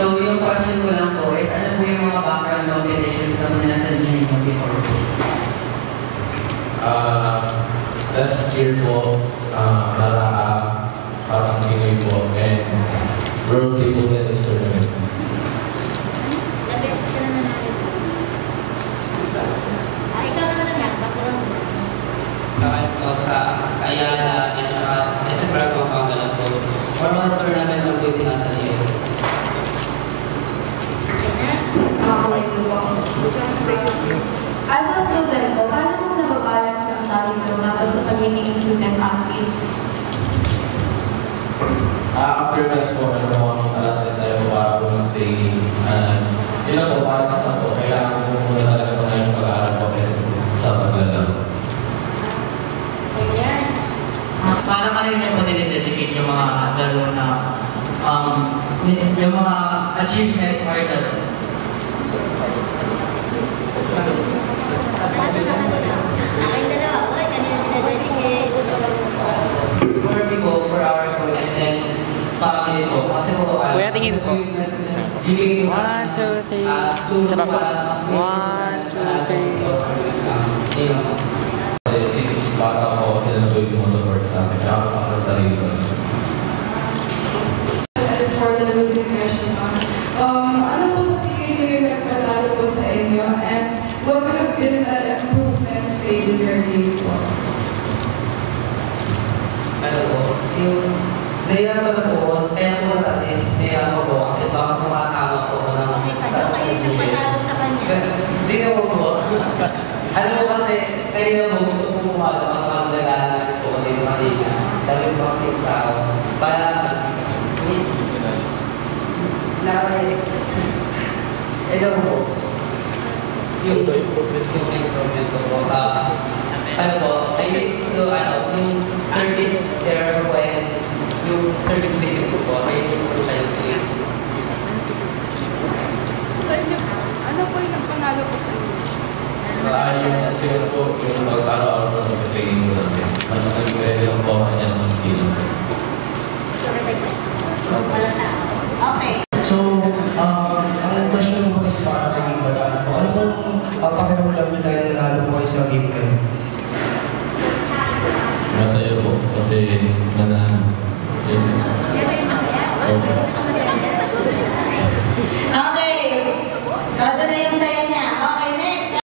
So, yung question ko lang po is, ano po yung mga background competitions na pinasabihin mo before this? Last year po, parang Pinoy po, and World Table Tennis Tournament. Ilang beses ka na nanalo? Ikaw naman na yan, background mo. Sa akin po, sa Ayala, at saka SM Bragg Pampanga po. Formal tournament lang po yung sinasalihan. As a student po, paano mo nababalance yung sarili mo tapos sa pagiging student athlete? After class po, meron po kami alatin tayo para po ng training. Yun lang po, para sa po, kailangan po muna talaga po ngayon pag-aaral po kasi sa paglalaro. Ayan. Para kanina po nilidedicate yung mga laro na yung mga achievements or laro. Sa atin naman nila. Aking dalawa, uy, kanina dinadedicate. For me po, for our SM family po, kasi po, Kuya, tingin po. bibigay ko 1, 2, 3. tulong Isa pa po. para mas 1, 2, 3. Kasi since bata ako, sila na po yung sumusupport sa akin. Kaya ako para sa sarili ko. As for the losing question, ano po sa tingin ko yung nagpatalo po sa inyo and what could have been the improvements made in your game po? ano po, yung layer ko na po, kaya po at least kaya ko po, kasi baka pumatama po ako ng Ano kayo yung nagpatalo sa kanya? Hindi naman po. Ano po kasi, kanina po gusto po pumaga kasi magdagalan po kasi yung kanina. Sabi po kasi yung tao, para ito po, yung improvement ko po. Ano po, I think yung service there